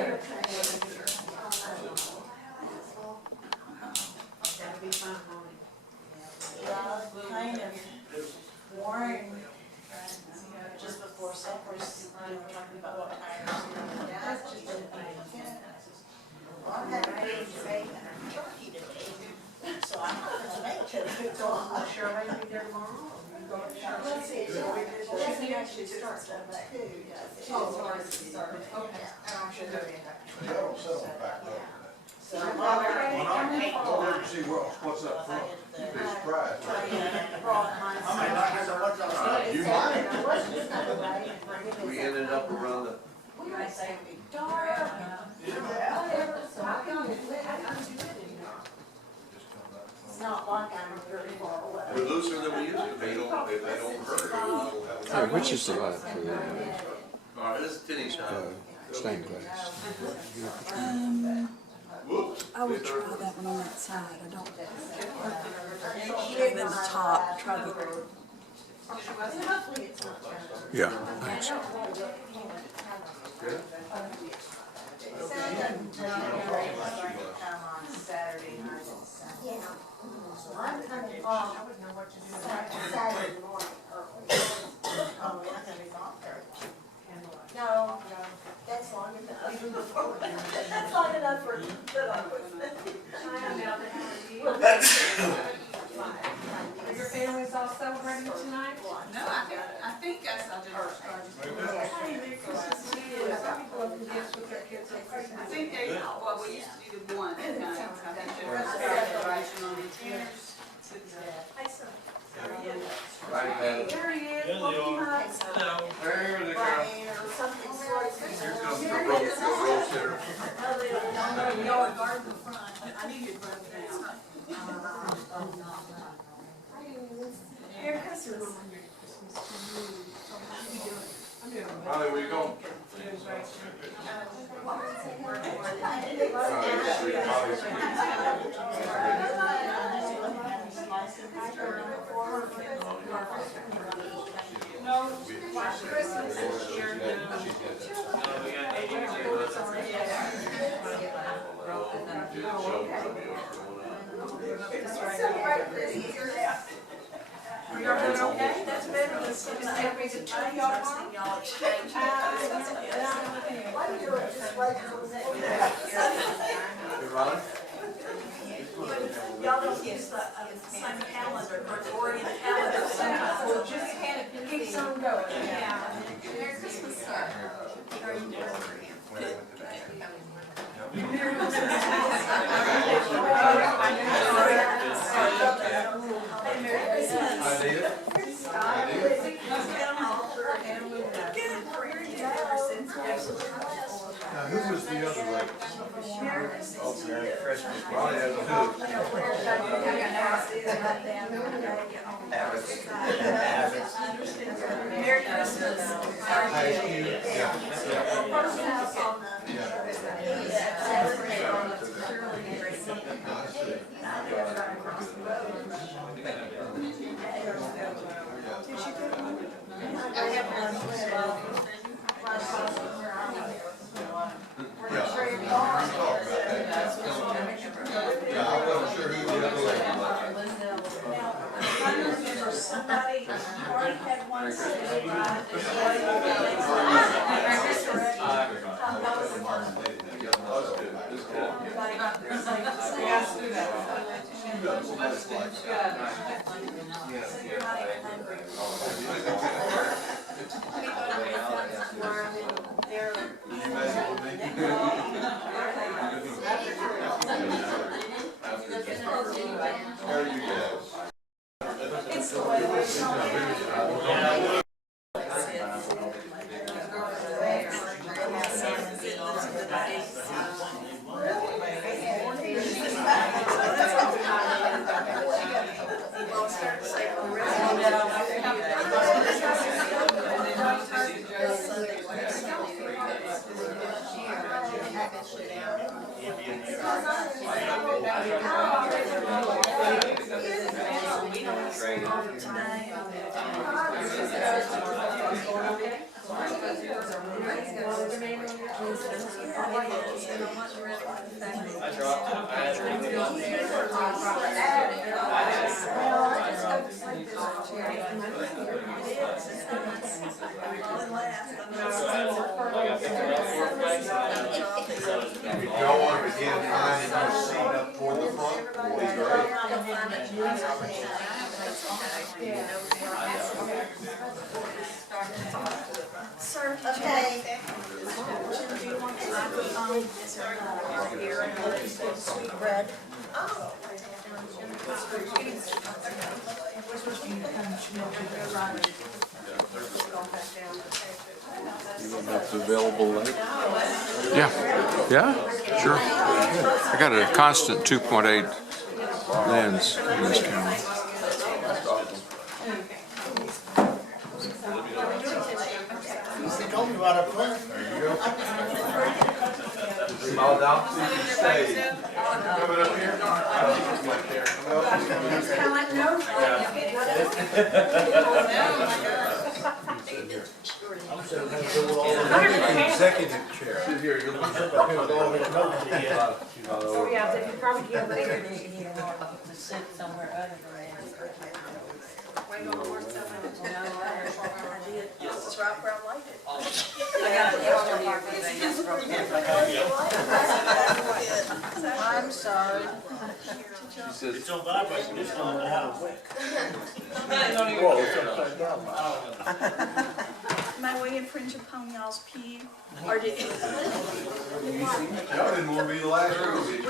That'd be fun, won't it? Kind of worn just before supper, talking about what tires. Well, I'm having bacon and turkey today, so I'm not going to make it. Will Shirley be there tomorrow? Let's see, she can actually start stuff at 2. Oh, sorry, sorry. Okay. And I'm sure they're in there. Y'all settle back up. So, Well, I want to see what's up front. You'd be surprised. You might. We ended up around the, We might say it'd be dark. So how come it's lit? I don't do it anymore. It's not like I'm very far away. we're looser than we used to, they don't hurt. Hey, which is the light for the Alright, this is Tinney shot. stained glass? Whoops. I would try that one on that side. I don't. Give it the top. Try the. Hopefully it's not turning. Yeah, thanks. It sounded come on Saturday night and Sunday. Yeah. So I'm coming off Saturday morning early. Oh, we're not gonna be gone there. No, that's long enough. Even before, that's long enough for, that I was. Are your families all celebrating tonight? No, I think I saw the Hey, Merry Christmas to you. Some people open gifts with their kids on Christmas. I think they, well, we used to do the one at night. I think there was a celebration on the tenth. Right, man. There he is, look him up. There they go. Or something sort Here comes the roll center. Y'all guard the front. I knew you'd run down. Merry Christmas. Holly, where you going? Christmas this year, Are y'all doing okay? That's better than something that happens at y'all tomorrow. Y'all exchange. Why do you do it just like Hey, Ron? Y'all don't use the same calendar, Gregorian calendar. Well, just keeps on going. Yeah. Merry Christmas, sir. How are you doing? Now, who was the other lady? Oh, Merry Christmas. Ronnie has a hood. Merry Christmas. How are you? Yeah, I wasn't sure who the other lady was. I remember somebody already had one say, right? It's the way we What's the name of your If y'all want to begin finding your seat up toward the front, it'll be great. Sir, okay. Sweetbread. That's available late? Yeah, yeah, sure. I got a constant 2.8 lens in this camera. Told me about up front. Smile down, see if you stay. Coming up here? Executive chair. Sit here, you'll be. Oh, yeah, they could probably get there. Sit somewhere other Wait on the work till This is right where I like it. I'm sorry. It's on vibrate, just don't know how to work. May we infringe upon y'all's pew? Or did you? Y'all didn't want to be the last room, did you?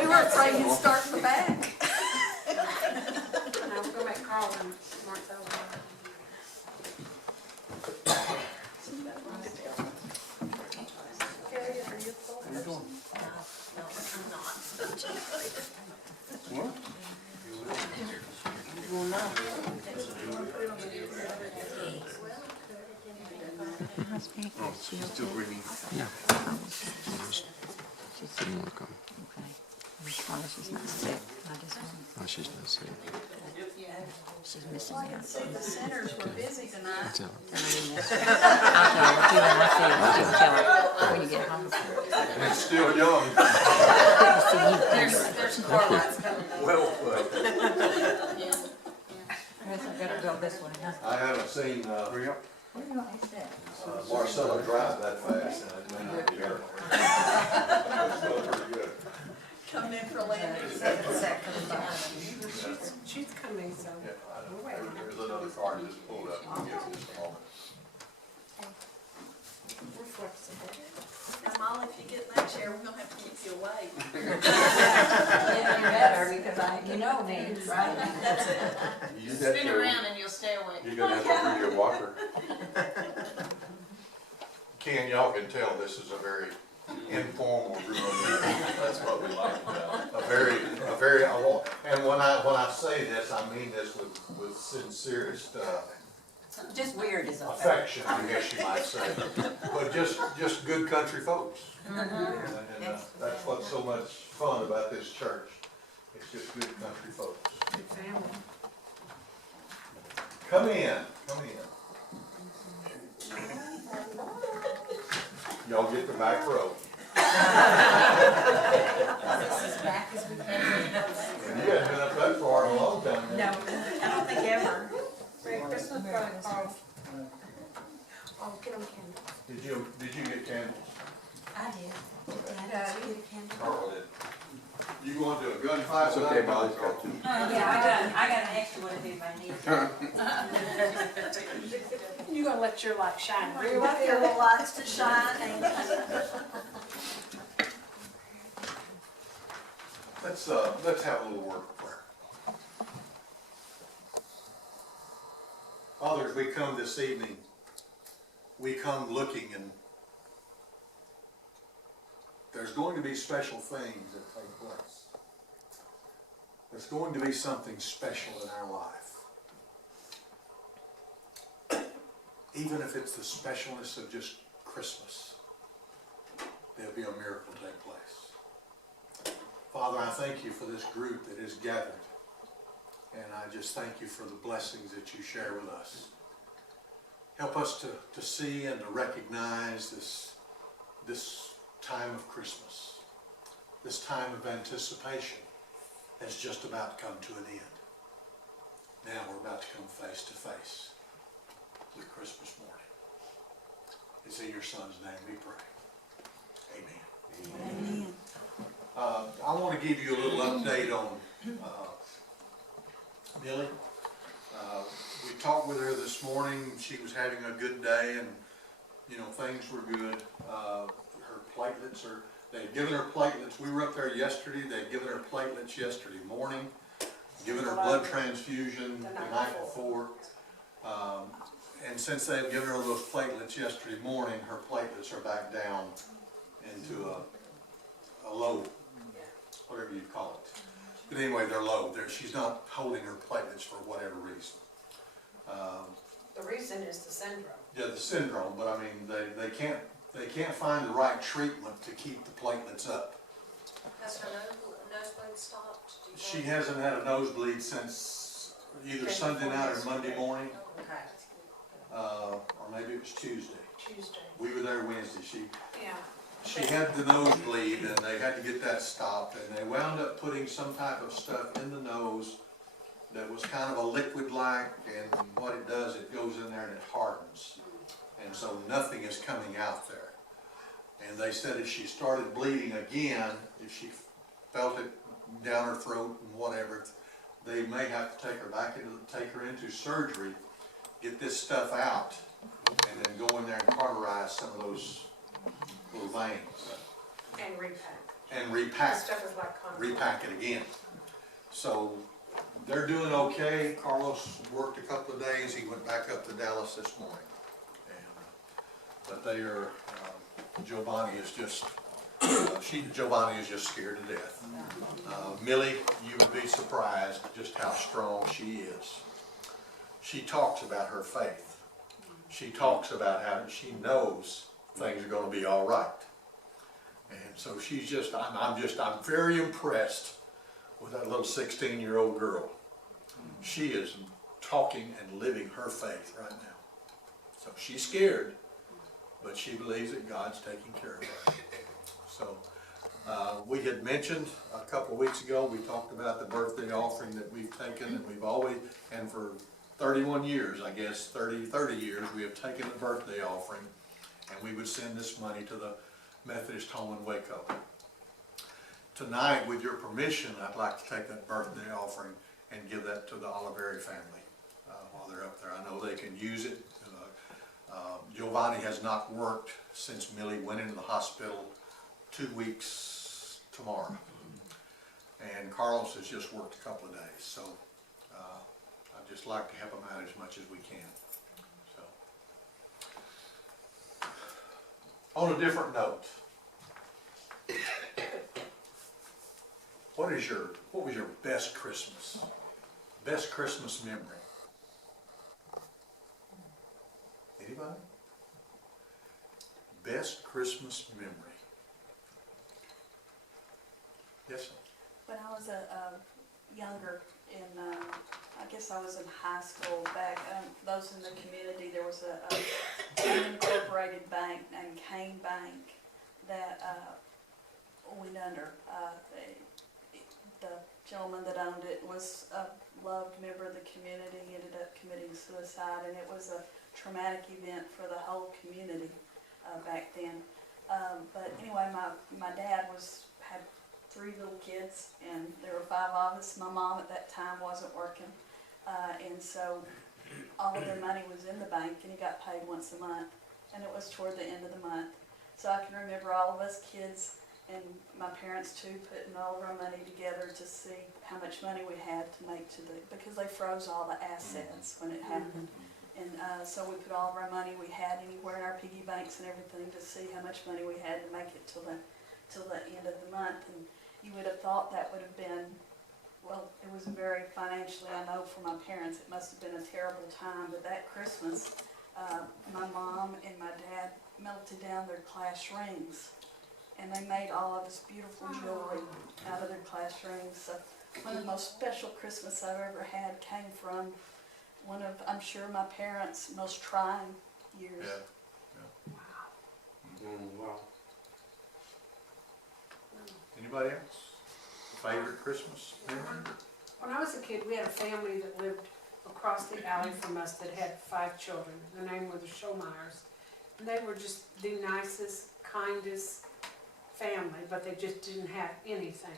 We were afraid he'd start in the back. I was gonna make Carl and Mark over. Still breathing? Yeah. Didn't want to come. She's not sick. I just want, No, she's not sick. she's missing me. The centers were busy tonight. I tell her. When you get home. It's still young. There's some car lights coming. Well played. I gotta build this one. I haven't seen, Marcella drive that fast, and it may not be her. It's going pretty good. Coming in for landing. She's coming, so. Yeah, I know. There's another car just pulled up, we'll get to this in a moment. We're flexible. Now, Molly, if you get in that chair, we're gonna have to keep you away. Yeah, you better, because you know me, right? That's it. Spin around and you'll stay awake. You're gonna have to bring your walker. Ken, y'all can tell this is a very informal group of people. That's what we like. And when I say this, I mean this with sincerest, Just weird is all. affection, I guess you might say. But just good country folks. And that's what's so much fun about this church. It's just good country folks. Good family. Come in, come in. Y'all get the back row. You haven't been up that far in a long time. No, I don't think ever. Merry Christmas, brother Carl. Oh, get them candles. Did you get candles? I did. Carl did. You going to a gunfight? It's okay, Molly's got two. Yeah, I got an extra one if anybody needs. You're gonna let your light shine We real want your good. little lights to shine. Let's have a little word of prayer. Father, as we come this evening, we come looking, and there's going to be special things that take place. There's going to be something special in our life. Even if it's the specialness of just Christmas, there'll be a miracle take place. Father, I thank you for this group that is gathered. And I just thank you for the blessings that you share with us. Help us to see and to recognize this time of Christmas, this time of anticipation has just about come to an end. Now we're about to come face to face with Christmas morning. It's in your Son's name we pray. Amen. Amen. I want to give you a little update on Millie. We talked with her this morning. She was having a good day, and things were good. Her platelets they'd given her platelets. We were up there yesterday. They'd given her platelets yesterday morning, given her blood transfusion the night before. And since they've given her those platelets yesterday morning, her platelets are back down into a low, whatever you call it. But anyway, they're low. She's not holding her platelets for whatever reason. The reason is the syndrome. Yeah, the syndrome, but I mean, they can't find the right treatment to keep the platelets up. Has her nosebleed stopped? She hasn't had a nosebleed since either Sunday night or Monday morning, Okay, or maybe it was Tuesday. Tuesday. We were there Wednesday. Yeah. She had the nosebleed and they had to get that stopped, and they wound up putting some type of stuff in the nose that was kind of a liquid-like, and what it does, it goes in there and it hardens. And so nothing is coming out there. And they said if she started bleeding again, if she felt it down her throat and whatever, they may have to take her into surgery, get this stuff out, and then go in there and cauterize some of those little veins. And repack. And This repack, stuff is like concrete. repack it again. So they're doing okay. Carlos worked a couple of days. He went back up to Dallas this morning. But they are, Giovanni is just, Giovanni is just scared to death. Millie, you would be surprised just how strong she is. She talks about her faith. She talks about how she knows things are going to be all right. And so she's just, I'm very impressed with that little 16-year-old girl. She is talking and living her faith right now. So she's scared, but she believes that God's taking care of her. So we had mentioned a couple of weeks ago, we talked about the birthday offering that we've taken, and we've always, and for 31 years, I guess, 30 years, we have taken a birthday offering, and we would send this money to the Methodist Home in Waco. Tonight, with your permission, I'd like to take that birthday offering and give that to the Oliveri family while they're up there. I know they can use it. Giovanni has not worked since Millie went into the hospital 2 weeks tomorrow. And Carlos has just worked a couple of days. So I'd just like to help them out as much as we can. So, on a different note, what was your best Christmas? Best Christmas memory? Anybody? Best Christmas memory? Yes, sir. When I was younger, I guess I was in high school back, those in the community, there was a unincorporated bank named Kane Bank that went under. The gentleman that owned it was a loved member of the community. He ended up committing suicide, and it was a traumatic event for the whole community back then. But anyway, my dad had 3 little kids, and there were 5 of us. My mom at that time wasn't working, and so all of their money was in the bank, and he got paid once a month, and it was toward the end of the month. So I can remember all of us kids and my parents too putting all of our money together to see how much money we had to make because they froze all the assets when it happened. And so we put all of our money we had anywhere in our piggy banks and everything to see how much money we had to make it till the end of the month. And you would have thought that would have been, well, it was very financially, I know for my parents, it must have been a terrible time. But that Christmas, my mom and my dad melted down their class rings. And they made all of this beautiful jewelry out of their class rings. So one of the most special Christmas I've ever had came from one of, I'm sure, my parents' most trying years. Yeah. Wow. Anybody else? Favorite Christmas memory? When I was a kid, we had a family that lived across the alley from us that had 5 children. Their name were the Showmeyers. And they were just the nicest, kindest family, but they just didn't have anything.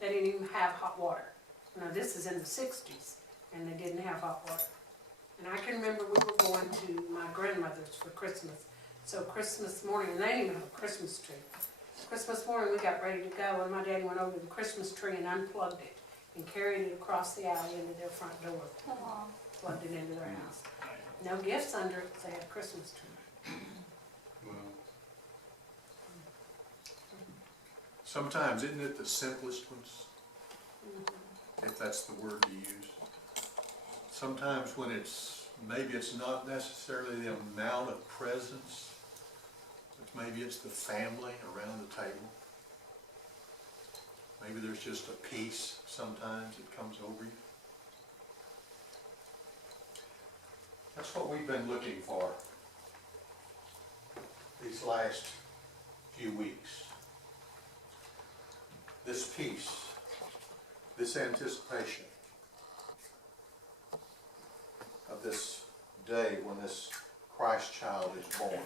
They didn't even have hot water. Now, this is in the 60s, and they didn't have hot water. And I can remember we were going to my grandmother's for Christmas. So Christmas morning, and they didn't even have a Christmas tree. Christmas morning, we got ready to go, and my daddy went over to the Christmas tree and unplugged it and carried it across the alley into their front door, plugged it into their house. No gifts under it, they had a Christmas tree. Well, sometimes, isn't it the simplest ones? If that's the word to use. Sometimes when maybe it's not necessarily the amount of presents, but maybe it's the family around the table. Maybe there's just a peace sometimes that comes over you. That's what we've been looking for these last few weeks. This peace, this anticipation of this day when this Christ child is born.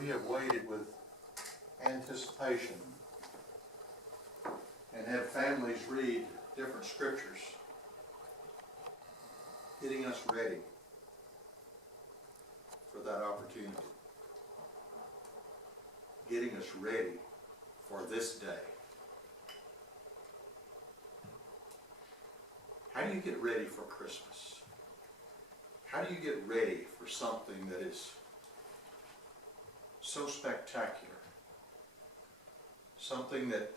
We have waited with anticipation and had families read different scriptures, getting us ready for that opportunity, getting us ready for this day. How do you get ready for Christmas? How do you get ready for something that is so spectacular? Something that,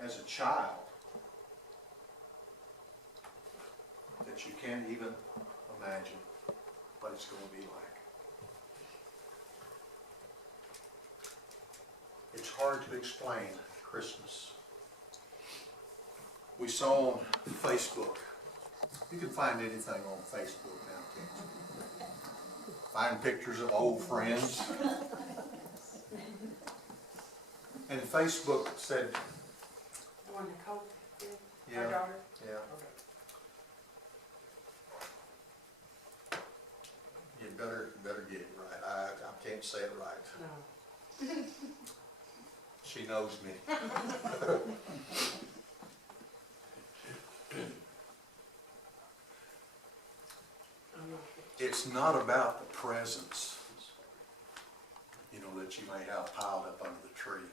as a child, that you can't even imagine what it's going to be like. It's hard to explain Christmas. We saw on Facebook, you can find anything on Facebook now, can't you? Find pictures of old friends. And Facebook said, The one Nicole did, yeah, our daughter. yeah. You better get it right. I can't say it right. No. She knows me. It's not about the presents, you know, that you may have piled up under the tree.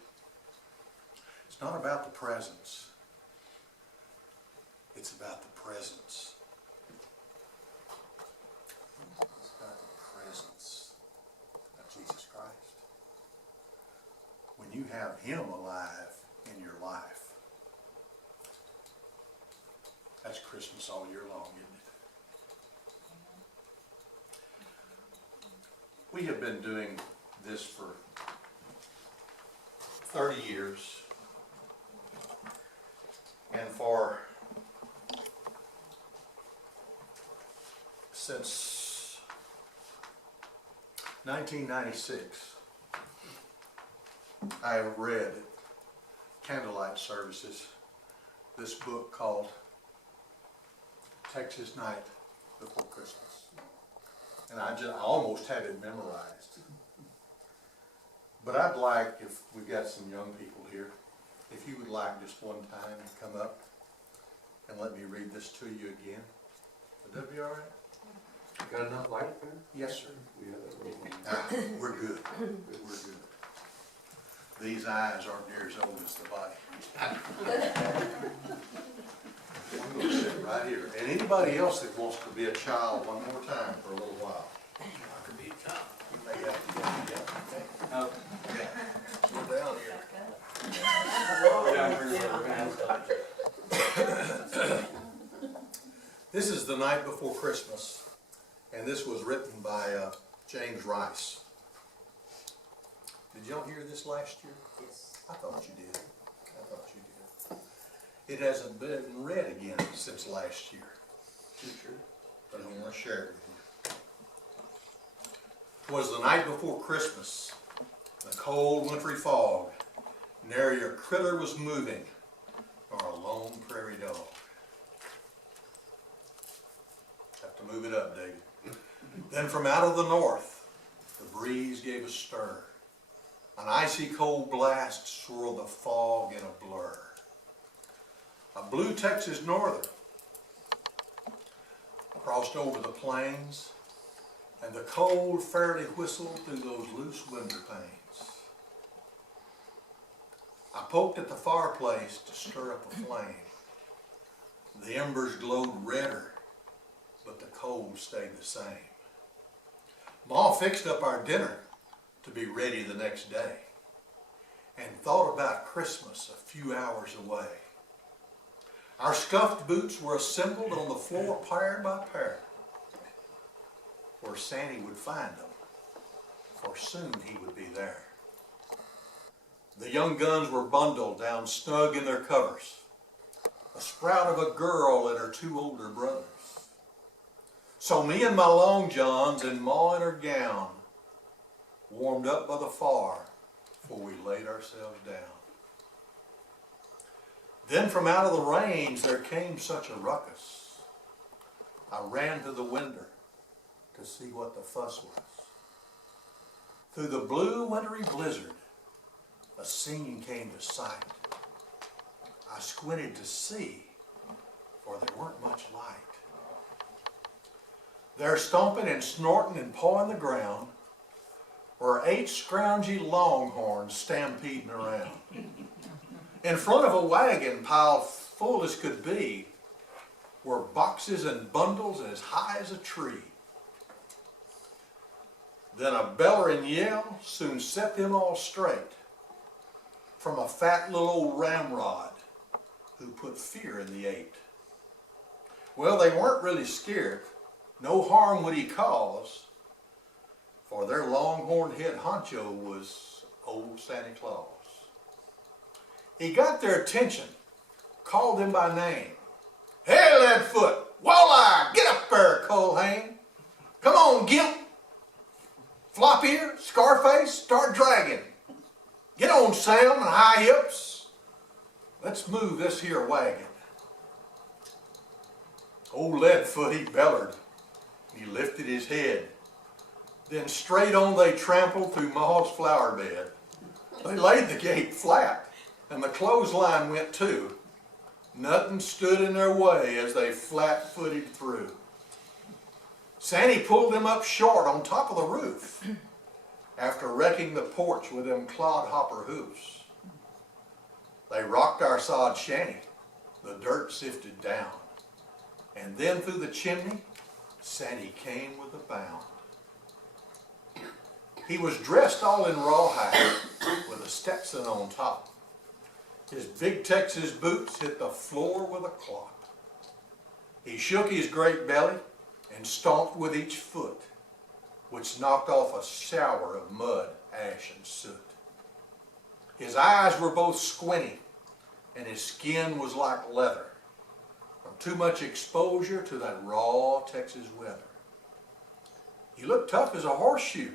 It's not about the presents. It's about the presence. It's about the presence of Jesus Christ. When you have Him alive in your life, that's Christmas all year long, isn't it? We have been doing this for 30 years, and since 1996, I have read Candlelight services this book called Texas Night Before Christmas. And I almost have it memorized. But I'd like, if we've got some young people here, if you would like just one time to come up and let me read this to you again. Would that be all right? Got enough light there? Yes, sir. Yeah. We're good. We're good. These eyes aren't near as old as the body. I'm going to sit right here. And anybody else that wants to be a child one more time for a little while. I could be a child. You may have to get okay? Oh. Go down here. This is The Night Before Christmas, and this was written by James Rice. Did y'all hear this last year? Yes. I thought you did. I thought you did. It hasn't been read again since last year. but I want to share it with you. It was the night before Christmas, the cold wintry fog, nary a critter was moving, nor a lone prairie dog. Have to move it up, David. Then from out of the north, the breeze gave a stir. An icy cold blast swirled the fog in a blur. A blue Texas norther crossed over the plains, and the cold fairly whistled through those loose window panes. I poked at the fireplace to stir up a flame. The embers glowed redder, but the cold stayed the same. Ma fixed up our dinner to be ready the next day, and thought about Christmas a few hours away. Our scuffed boots were assembled on the floor pair by pair, where Santa would find them, for soon he would be there. The young guns were bundled down snug in their covers, a sprout of a girl and her two older brothers. So me and my long johns and Ma in her gown warmed up by the fire before we laid ourselves down. Then from out of the range there came such a ruckus. I ran to the window to see what the fuss was. Through the blue wintry blizzard, a scene came to sight. I squinted to see, for there weren't much light. There stomping and snorting and pawing the ground were 8 scroungy longhorns stampeding around. In front of a wagon piled full as could be were boxes and bundles as high as a tree. Then a bellering yell soon set them all straight from a fat little old ramrod who put fear in the 8. Well, they weren't really scared. No harm would he cause, for their longhorn head honcho was old Santa Claus. He got their attention, called them by name. Hey, Leadfoot, Walleye, get up there, Colehane. Come on, Gimp. Flop Ear, Scarface, start dragging. Get on, Sam and High Hips. Let's move this here wagon. Old Leadfoot, he bellered. He lifted his head. Then straight on they trampled through Ma's flower bed. They laid the gate flat, and the clothesline went too. Nothing stood in their way as they flat-footed through. Sandy pulled them up short on top of the roof after wrecking the porch with them clodhopper hoofs. They rocked our sod shanty. The dirt sifted down. And then through the chimney, Sandy came with a bound. He was dressed all in rawhide with a Stetson on top. His big Texas boots hit the floor with a clop. He shook his great belly and stomped with each foot, which knocked off a shower of mud, ash, and soot. His eyes were both squinty, and his skin was like leather from too much exposure to that raw Texas weather. He looked tough as a horseshoe,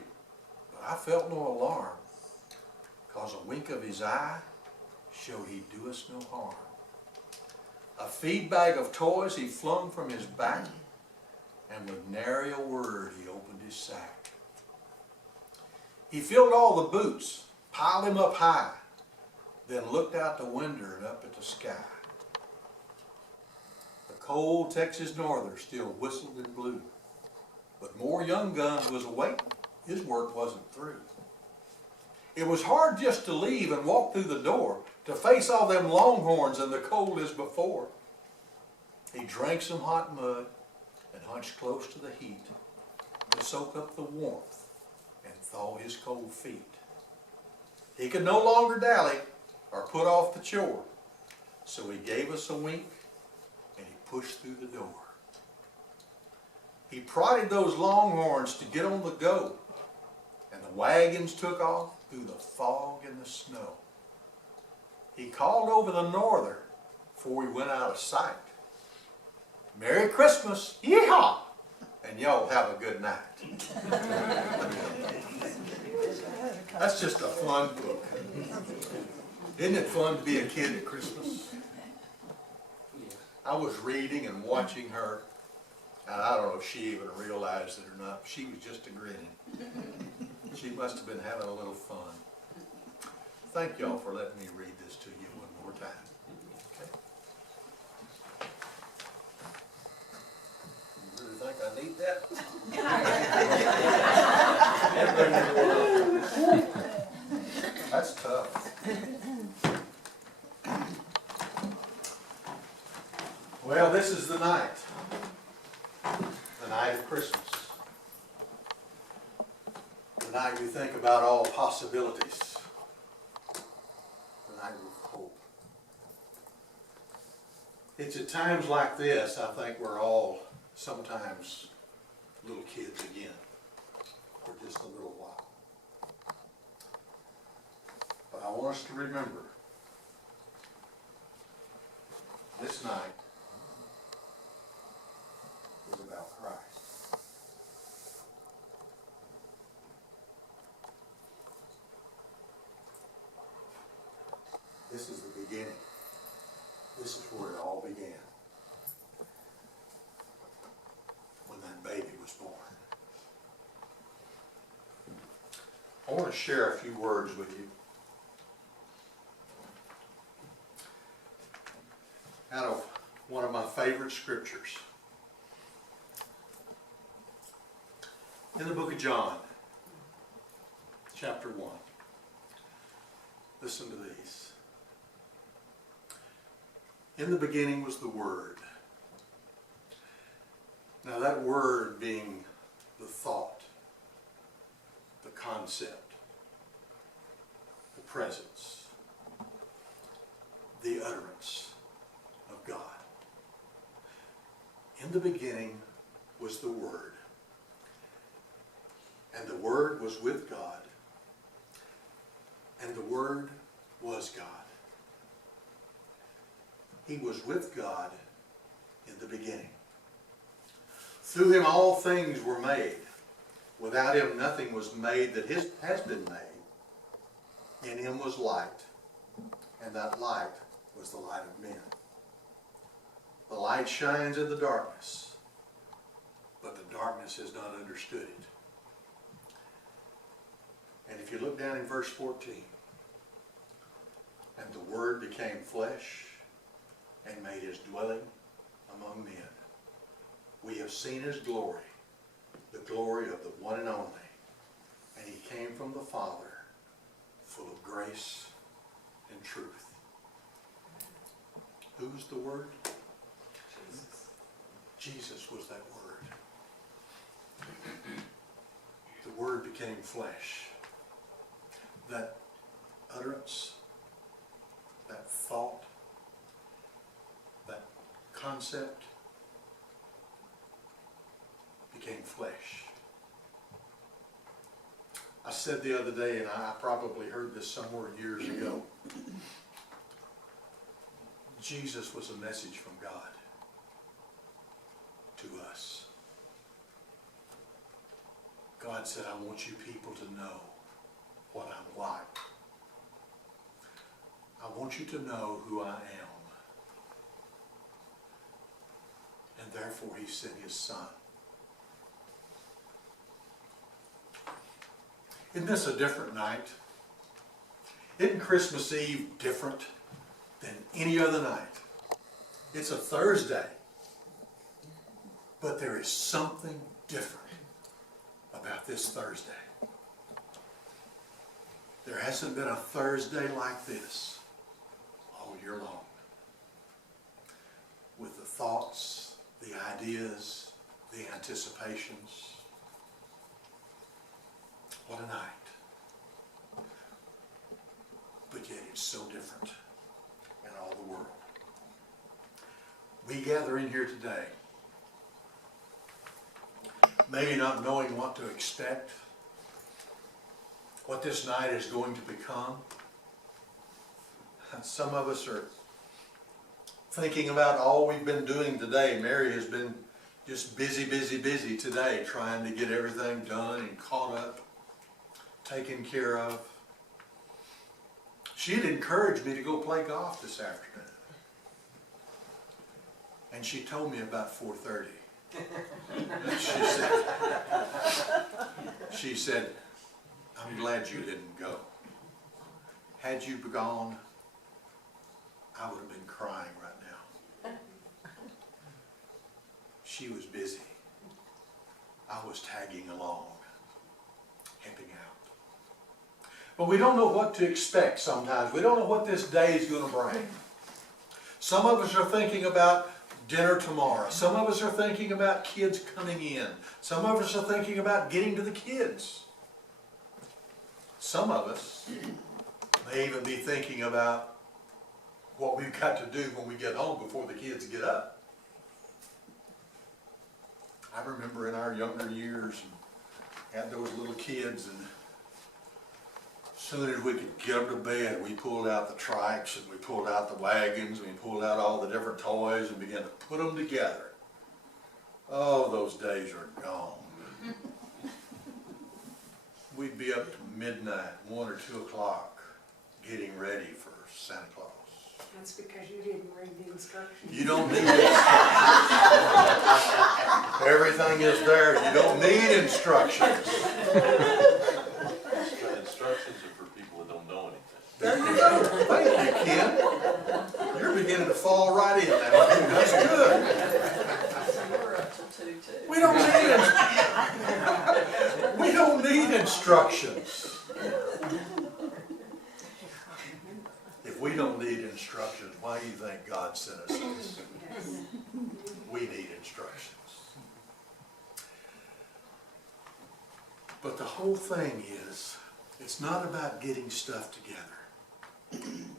but I felt no alarm, 'cause a wink of his eye showed he'd do us no harm. A feed bag of toys he flung from his back, and with nary a word he opened his sack. He filled all the boots, piled them up high, then looked out the window and up at the sky. The cold Texas norther still whistled and blew, but more young guns was awaiting. His work wasn't through. It was hard just to leave and walk through the door to face all them longhorns in the cold as before. He drank some hot mud and hunched close to the heat to soak up the warmth and thaw his cold feet. He could no longer dally or put off the chore, so he gave us a wink and he pushed through the door. He prodded those longhorns to get on the go, and the wagons took off through the fog and the snow. He called over the norther before we went out of sight. Merry Christmas, yeehaw, and y'all have a good night. That's just a fun book. Isn't it fun to be a kid at Christmas? I was reading and watching her, and I don't know if she even realized it or not. She was just a grinning. She must have been having a little fun. Thank y'all for letting me read this to you one more time. Okay. You really think I need that? That's tough. Well, this is the night of Christmas. The night we think about all possibilities. The night of hope. It's at times like this, I think we're all sometimes little kids again, for just a little while. But I want us to remember, this night is about Christ. This is the beginning. This is where it all began. When that baby was born. I want to share a few words with you. Out of one of my favorite scriptures. In the book of John, chapter 1. Listen to these. In the beginning was the Word. Now that word being the thought, the concept, the presence, the utterance of God. In the beginning was the Word. And the Word was with God. And the Word was God. He was with God in the beginning. Through him all things were made. Without him nothing was made that has been made. In him was light, and that light was the light of men. The light shines in the darkness, but the darkness has not understood it. And if you look down in verse 14, and the Word became flesh and made his dwelling among men. We have seen his glory, the glory of the one and only. And he came from the Father, full of grace and truth. Who's the Word? Jesus. Jesus was that Word. The Word became flesh. That utterance, that thought, that concept became flesh. I said the other day, and I probably heard this somewhere years ago, Jesus was a message from God to us. God said, I want you people to know what I'm like. I want you to know who I am. And therefore he sent his Son. Isn't this a different night? Isn't Christmas Eve different than any other night? It's a Thursday. But there is something different about this Thursday. There hasn't been a Thursday like this all year long. With the thoughts, the ideas, the anticipations. What a night. But yet it's so different in all the world. We gather in here today, maybe not knowing what to expect, what this night is going to become. Some of us are thinking about all we've been doing today. Mary has been just busy, busy, busy today trying to get everything done and caught up, taken care of. She had encouraged me to go play golf this afternoon. And she told me about 4:30. She said, I'm glad you didn't go. Had you gone, I would have been crying right now. She was busy. I was tagging along, helping out. But we don't know what to expect sometimes. We don't know what this day is going to bring. Some of us are thinking about dinner tomorrow. Some of us are thinking about kids coming in. Some of us are thinking about getting to the kids. Some of us may even be thinking about what we've got to do when we get home before the kids get up. I remember in our younger years, had those little kids, and as soon as we could get them to bed, we pulled out the trikes and we pulled out the wagons and we pulled out all the different toys and began to put them together. Oh, those days are gone. We'd be up to midnight, 1 or 2 o'clock, getting ready for Santa Claus. That's because you didn't read the instructions. You don't need instructions. Everything is there. You don't need instructions. The instructions are for people that don't know anything. There you go. Thank you, Ken. You're beginning to fall right in now. That's good. So you're up to 2 too. We don't need instructions. If we don't need instructions, why do you think God sent us this? We need instructions. But the whole thing is, it's not about getting stuff together.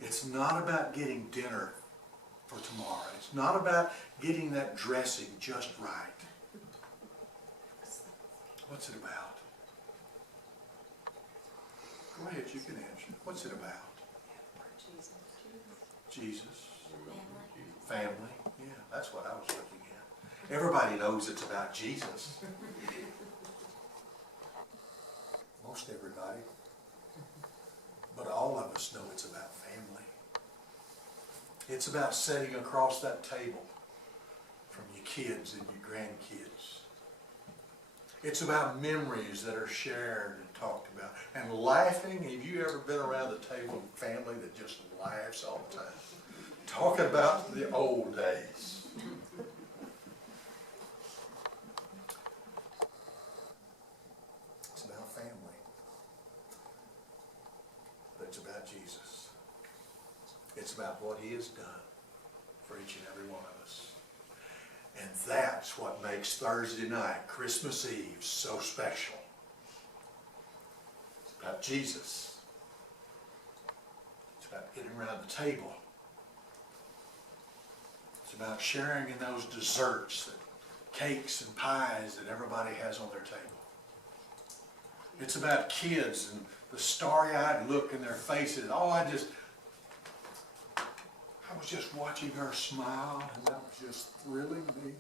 It's not about getting dinner for tomorrow. It's not about getting that dressing just right. What's it about? Go ahead, you can answer. What's it about? Jesus. Family. Yeah, that's what I was looking at. Everybody knows it's about Jesus. Most everybody. But all of us know it's about family. It's about sitting across that table from your kids and your grandkids. It's about memories that are shared and talked about. And laughing. Have you ever been around the table of family that just laughs all the time? Talking about the old days. It's about family. But it's about Jesus. It's about what He has done for each and every one of us. And that's what makes Thursday night, Christmas Eve, so special. It's about Jesus. It's about getting around the table. It's about sharing in those desserts, cakes and pies that everybody has on their table. It's about kids and the starry-eyed look in their faces. Oh, I was just watching her smile, and that was just thrilling me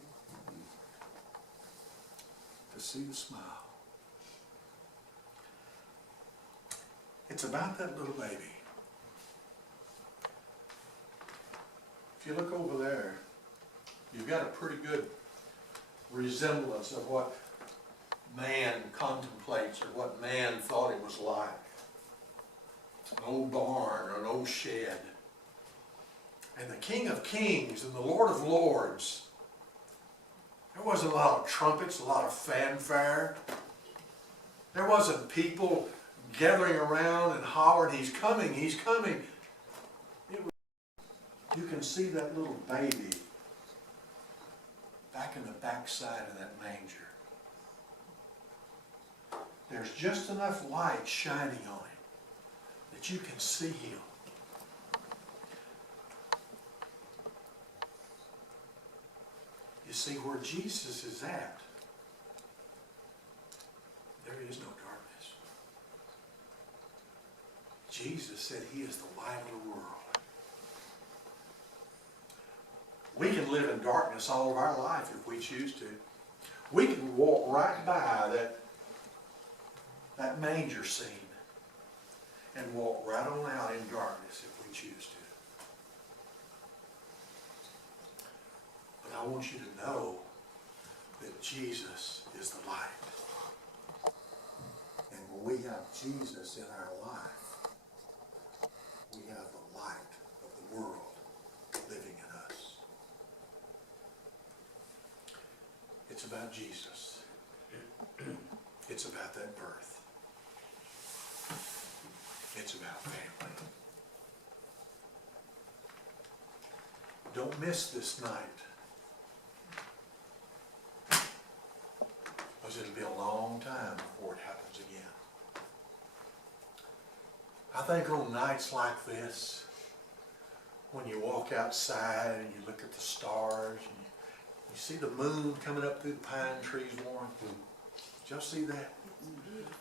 to see the smile. It's about that little baby. If you look over there, you've got a pretty good resemblance of what man contemplates or what man thought it was like. An old barn or an old shed. And the King of Kings and the Lord of Lords. There wasn't a lot of trumpets, a lot of fanfare. There wasn't people gathering around and hollering, "He's coming, He's coming." You can see that little baby back in the backside of that manger. There's just enough light shining on him that you can see him. You see, where Jesus is at, there is no darkness. Jesus said He is the light of the world. We can live in darkness all of our life if we choose to. We can walk right by that manger scene and walk right on out in darkness if we choose to. But I want you to know that Jesus is the light. And when we have Jesus in our life, we have the light of the world living in us. It's about Jesus. It's about that birth. It's about family. Don't miss this night, because it'll be a long time before it happens again. I think on nights like this, when you walk outside and you look at the stars and you see the moon coming up through the pine trees, Warren. Did y'all see that?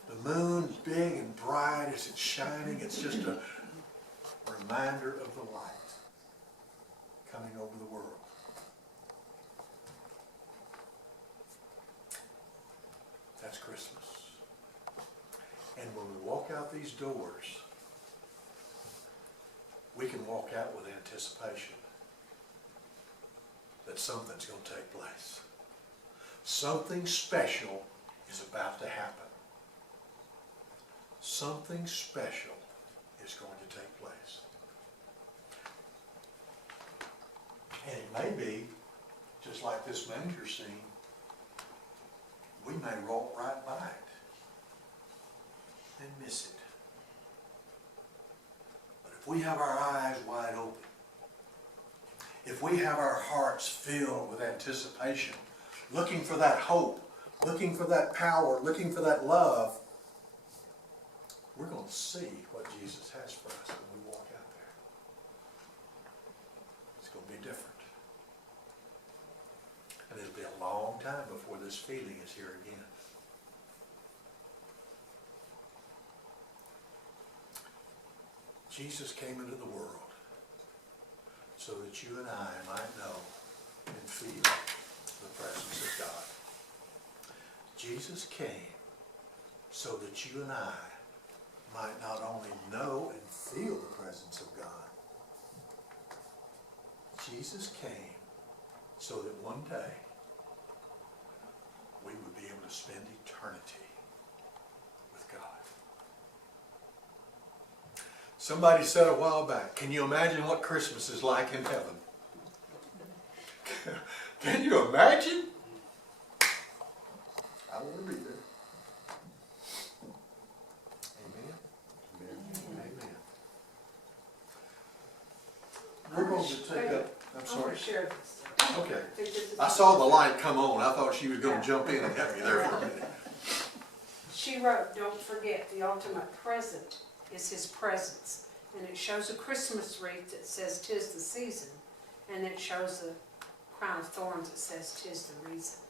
The moon's big and bright as it's shining. It's just a reminder of the light coming over the world. That's Christmas. And when we walk out these doors, we can walk out with anticipation that something's going to take place. Something special is about to happen. Something special is going to take place. And it may be, just like this manger scene, we may walk right by it and miss it. But if we have our eyes wide open, if we have our hearts filled with anticipation, looking for that hope, looking for that power, looking for that love, we're going to see what Jesus has for us when we walk out there. It's going to be different. And it'll be a long time before this feeling is here again. Jesus came into the world so that you and I might know and feel the presence of God. Jesus came so that you and I might not only know and feel the presence of God. Jesus came so that one day we would be able to spend eternity with God. Somebody said a while back, can you imagine what Christmas is like in heaven? Can you imagine? I want to be there. Amen. Amen. We're going to take up, I'm I sorry. want to share this. Okay. I saw the light come on. I thought she was going to jump in and help me there for a minute. She wrote, don't forget, the ultimate present is his presence. And it shows a Christmas wreath that says 'tis the season. And it shows a crown of thorns that says 'tis the reason.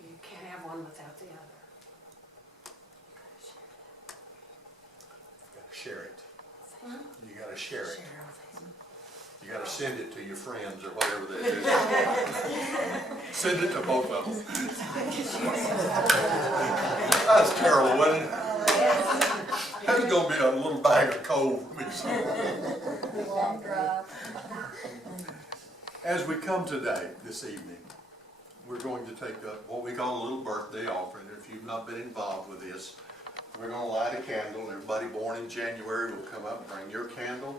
You can't have one without the other. You got to share it. You got to share it. You got to send it to your friends or whatever that is. Send it to both of them. That's terrible, wasn't it? That's going to be a little bag of coal for me. Long drive. As we come today, this evening, we're going to take up what we call a little birthday offering. If you've not been involved with this, we're going to light a candle. Everybody born in January will come up and bring your candle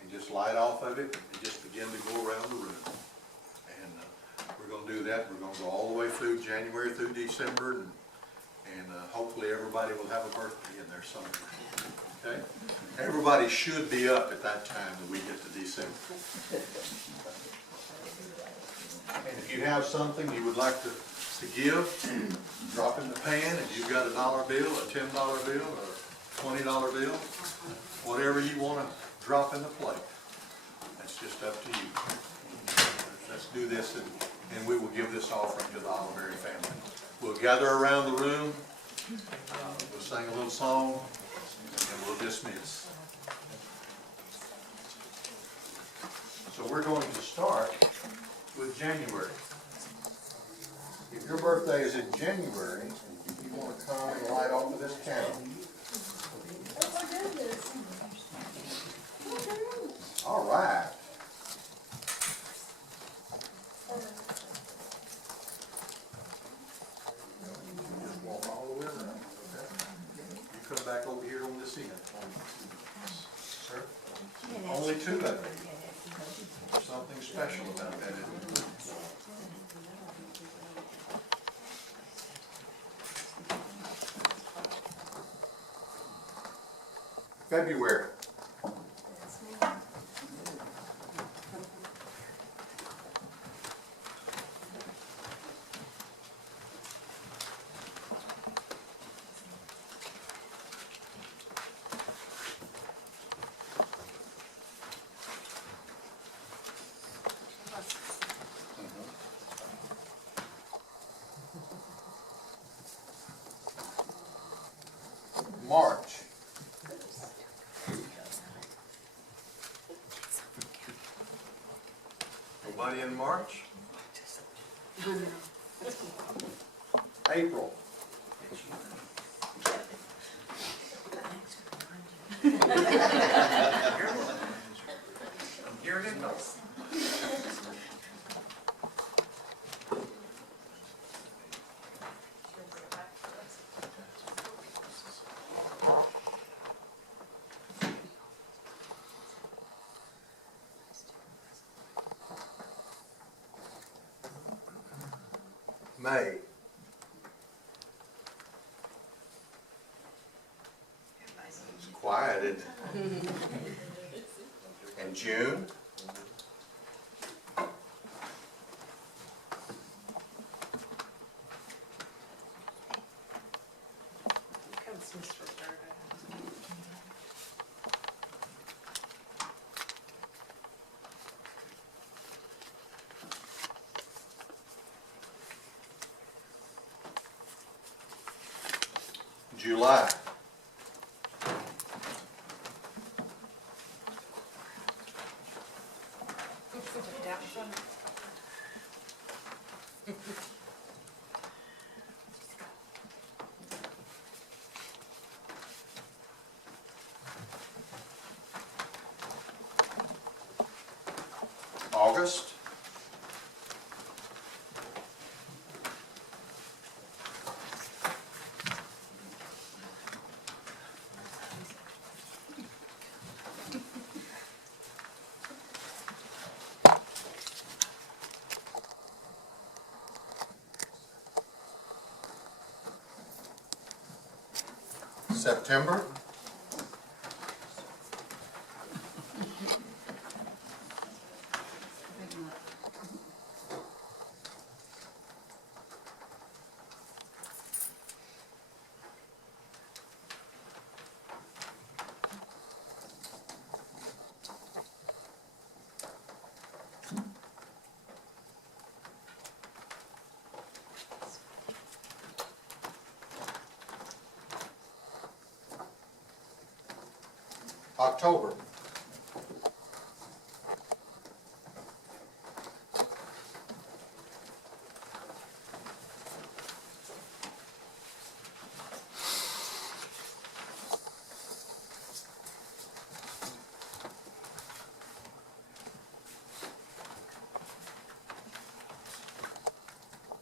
and just light off of it and just begin to go around the room. And we're going to do that. We're going to go all the way through January through December, and hopefully everybody will have a birthday in there somewhere. Okay? Everybody should be up at that time that we get to December. And if you have something you would like to give, drop in the pan. If you've got a $1 bill, a $10 bill, or a $20 bill, whatever you want to drop in the plate. That's just up to you. Let's do this, and we will give this offering to the Oliver family. We'll gather around the room. We'll sing a little song, and we'll dismiss. So we're going to start with January. If your birthday is in January, you want to come and light off of this candle. All right. Just walk all the way around, okay? You come back over here on this end. Sir? Only two of them. There's something special about that, isn't there? February. March. Nobody in March? April. Here it is. May. It's quiet, isn't it? And June. Comes Mr. Roberta. July. August. September. October.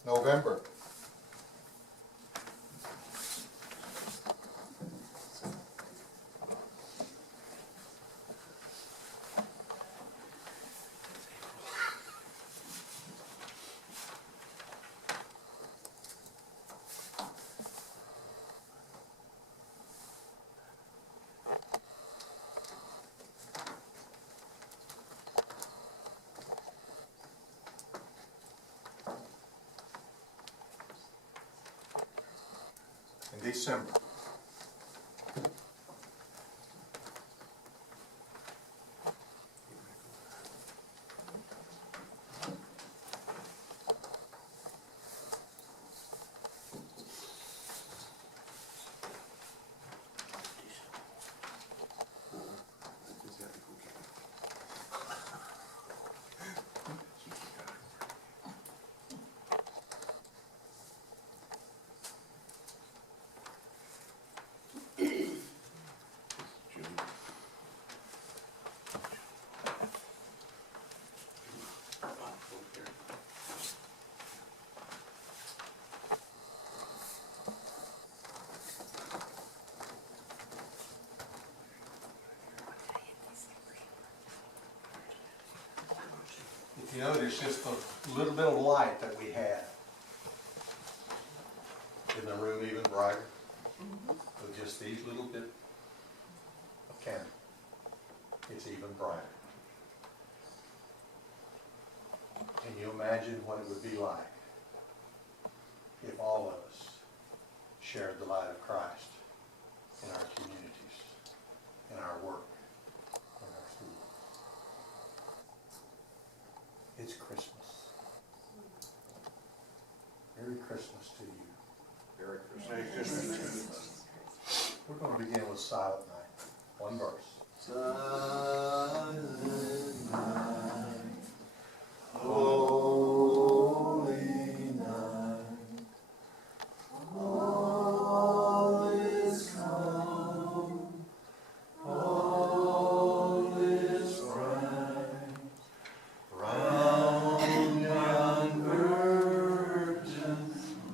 November. And December. You know, there's just a little bit of light that we had in the room even brighter with just these little bit of candle. It's even brighter. Can you imagine what it would be like if all of us shared the light of Christ in our communities, in our work, in our school? It's Christmas. Merry Christmas to you. Merry Christmas. Merry Christmas. We're going to begin with Silent Night. One verse. Silent night, holy night, all is calm, all is bright, round yon virgin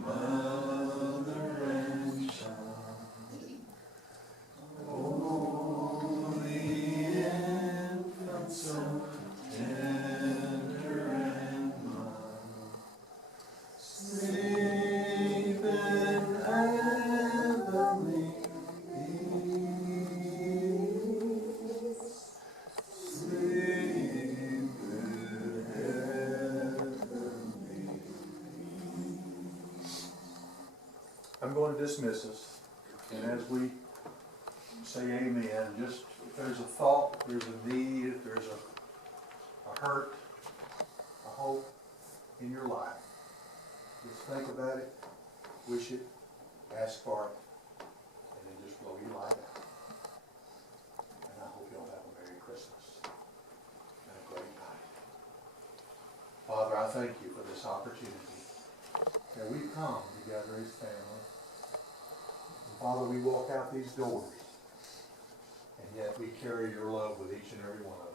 mother and child. Holy infant, so tender and mild, sleep in heavenly peace, sleep in heavenly peace. I'm going to dismiss us, and as we say amen, just if there's a thought, if there's a need, if there's a hurt, a hope in your life, just think about it, wish it, ask for it, and then just blow your light out. And I hope you'll have a Merry Christmas and a great night. Father, I thank you for this opportunity that we come together as family. And Father, we walk out these doors, and yet we carry your love with each and every one of us.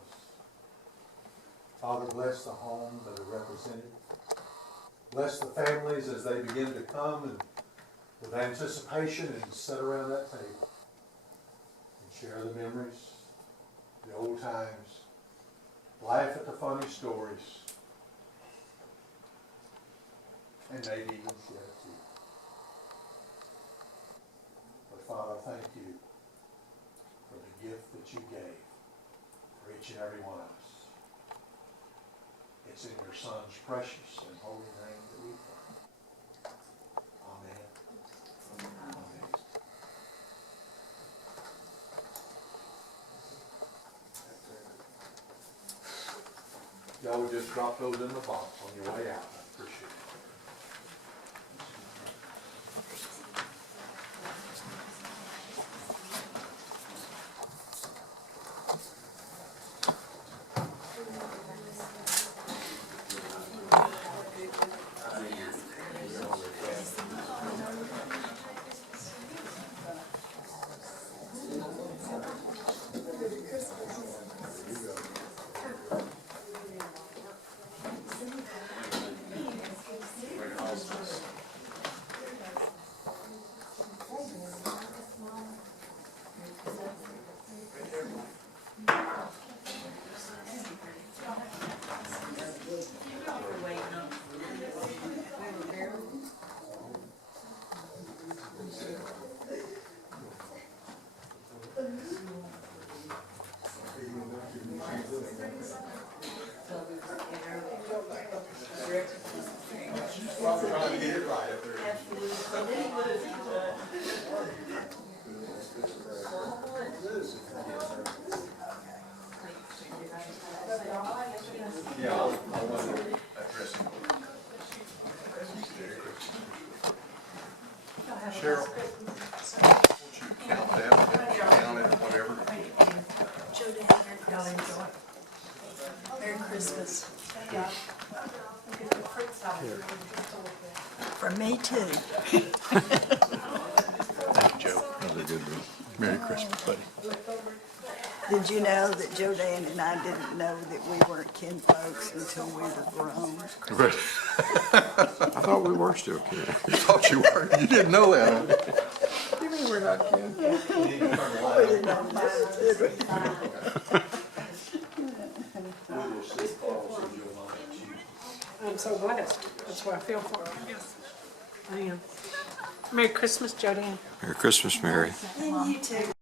Father, bless the homes that are represented. Bless the families as they begin to come and with anticipation and sit around that table and share the memories, the old times, laugh at the funny stories, and maybe even shed a tear. But Father, thank you for the gift that you gave for each and every one of us. It's in your Son's precious and holy name that we pray. Amen. Amen. Y'all would just drop those in the box on your way out. I appreciate it. Cheryl, won't you count that, count it, whatever? Joe Day, Merry Christmas. For me too. Thank you, Joe. That was a good one. Merry Christmas, buddy. Did you know that Joe Dan and I didn't know that we weren't kin folks until we were grown? Right. I thought we were still kids. You thought you were? You didn't know that, huh? You mean we're not kids? We didn't know that, did we? We will sit falls in your mind. I'm so blessed. That's what I feel for her, I guess. I am. Merry Christmas, Jody Ann. Merry Christmas, Mary. And you too.